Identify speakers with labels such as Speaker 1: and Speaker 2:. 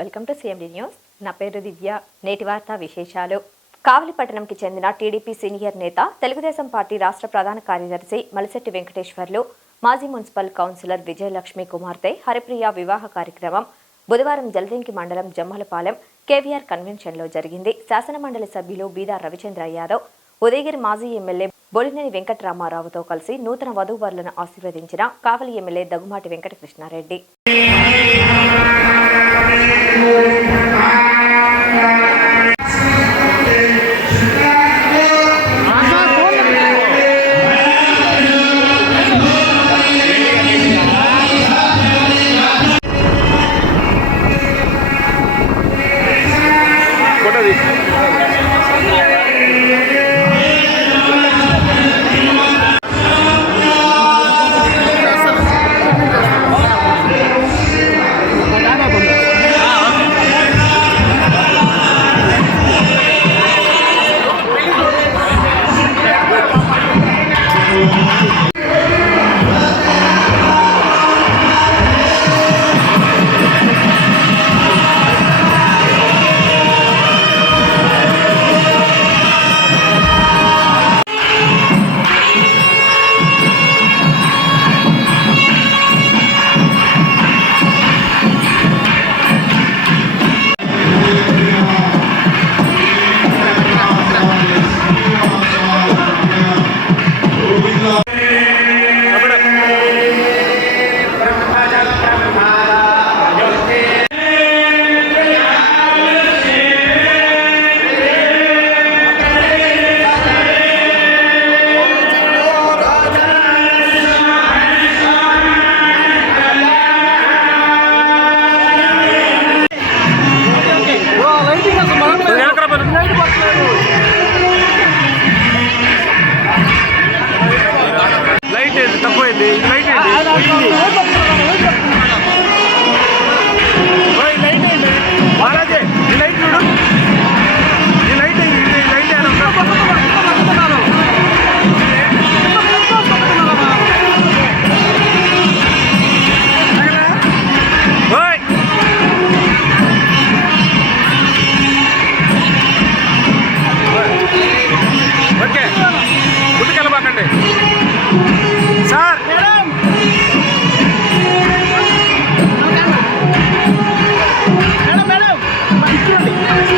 Speaker 1: Welcome to CMD news. నా పేరు దివ్య. నేటి వార్త విశేషాలు. కావలిపట్టణంకి చెందిన టీడీపీ సీనియర్ నేత తెలుగుదేశం పార్టీ రాష్ట్ర ప్రధాన కార్యదర్శి మలిశెట్టి వెంకటేశ్వర్లు మాజీ మున్సిపల్ కౌన్సిలర్ విజయలక్ష్మి కుమార్తె హరిప్రియ వివాహ కార్యక్రమం బుధవారం జలదింకి మండలం జమ్మలపాలెం కేవీఆర్ కన్వెన్షన్లో జరిగింది. శాసనమండలి సభ్యులు బీదా రవిచంద్ర యాదవ్ ఉదయగిరి మాజీ ఎమ్మెల్యే బొలినేని వెంకటరామారావుతో కలిసి నూతన వధూవరులను ఆశీర్వదించిన Kavali MLA Daggumati Venkatakrishnareddy.
Speaker 2: Amen. Hallelujah. Gracias.